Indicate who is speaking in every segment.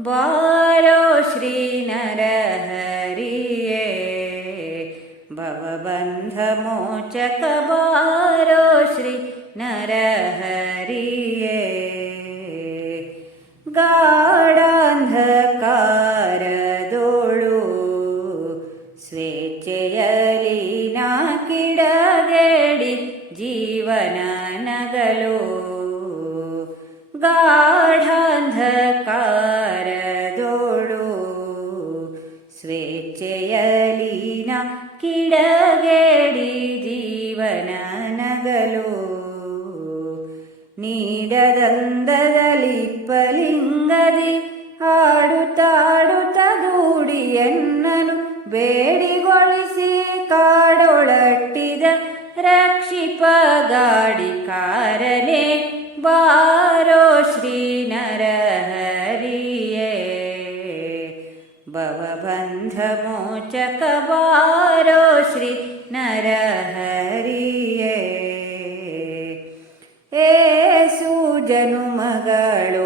Speaker 1: मन्दरोद्धर ಸಿಂಧುಶಯನ ಗೋವಿಂದ ಇಂದಿನ ಮಂದಮತಿಗೆ ಸ್ವಾನಂದವೀಯಲು ಬಾರೋ ಶ್ರೀ ನರಹರಿಯೇ ಭವಬಂಧ ಮೋಚಕ ಬಾರೋ ಶ್ರೀ ನರಹರಿಯೇ ಗಾಢಾಂಧಕಾರದೋಳು ಸ್ವೇಚ್ಛೆಯಲಿ ನಾ ಕಿಡಗೇಡಿ ಜೀವನ ನಗಲು ಗಾಢಾಂಧಕಾರದೋಳು ನನಗಲು ನೀಡದಂದದಲಿಪ್ಪಲಿಂಗದಿ ಹಾಡುತ್ತಾಡುತ್ತದೂಡಿಯನ್ನನು ಬೇಡಿಗೊಳಿಸಿ ಕಾಡೊಳಟ್ಟಿದ ರಕ್ಷಿಪ ಗಾಡಿಕಾರನೇ ಬಾರೋ ಶ್ರೀನರಹರಿಯೇ. ಭವಬಂಧಮೋಚಕ ಬಾರೋ ಶ್ರೀ ನರಹರಿಯೇ ಏಸು ಜನುಮಗಳೋಧವೋ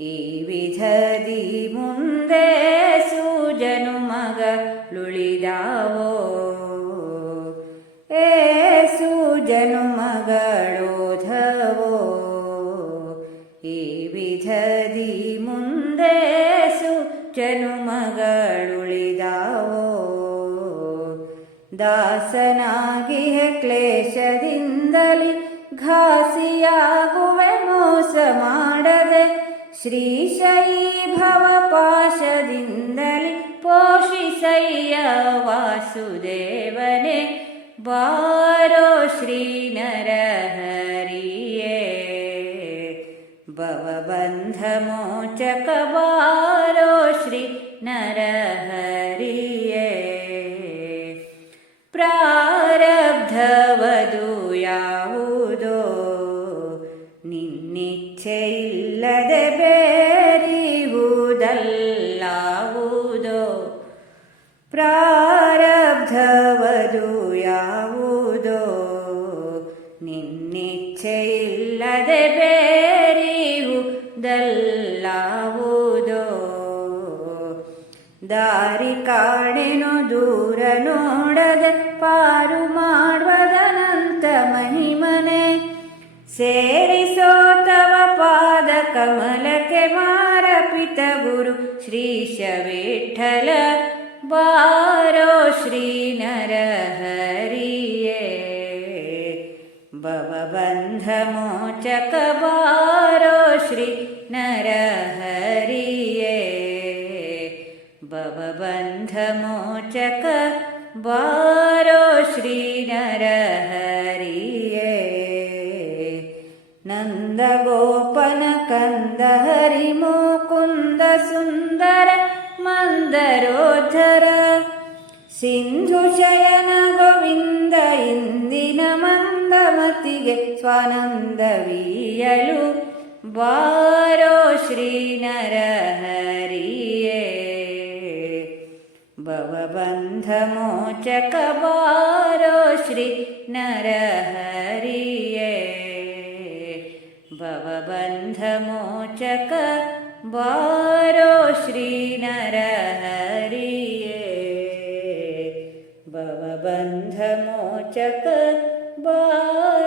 Speaker 1: ಈ ವಿಧದಿ ಮುಂದೆ ಸೂಜನು ಮಗಳುಳಿದಾವೋ ಏಸು ಜನು ಮಗಳೋಧವೋ ಈ ವಿಧದಿ ಮುಂದೆ ಜನು ಮಗಳುಳಿದಾವೋ ದಾಸನಾಗಿಹ ಕ್ಲೇಶದಿಂದಲಿ ಘಾಸಿಯಾಗುವೆ ಮೋಸ ಮಾಡದೆ ಶ್ರೀಶೈ ಭವಪಾಶದಿಂದಲಿ ಪೋಷಿಸಯ್ಯ ವಾಸುದೇವನೇ ಬಾರೋ ಶ್ರೀ ನರಹರಿಯೇ ಭವಬಂಧ ನಿನ್ನಿಚ್ಛೆಯಿಲ್ಲದೆ ಬೇರಿವುದಲ್ಲಾವುದೋ ಪ್ರಾರಬ್ಧವದು ಯಾವುದೋ? ನಿನ್ನಿಚ್ಛೆಯಿಲ್ಲದೆ ಬೇರಿವುದಲ್ಲಾವುದೋ ದಾರಿ ಕಾಣೆನು ದೂರ ನೋಡದೆ ಪಾರು ಮಾಡುವದನಂತ ಮಹಿಮನೆ. ಸೇ ಕಮಲಕ್ಕೆ ಮಾರಪಿತ ಗುರು ಶ್ರೀಶ ವಿಠಲ ಬಾರೋ ಶ್ರೀ ನರಹರಿಯೇ ಭವಬಂಧ ಮೋಚಕ ಬಾರೋ ಶ್ರೀ ನರಹರಿಯೇ ಭವಬಂಧ ಮೋಚಕ ಬಾರೋ ಸಿಂಧು ಶಯನ ಗೋವಿಂದ ಇಂದಿನ ಮಂದಮತಿಗೆ ಸ್ವಾನಂದವೀಯಲು ಬಾರೋ ಶ್ರೀ ನರಹರಿಯೇ ಭವಬಂಧ ಮೋಚಕ ಬಾರೋ ಶ್ರೀ ನರಹರಿಯೇ ಭವಬಂಧ ಮೋಚಕ जगत बा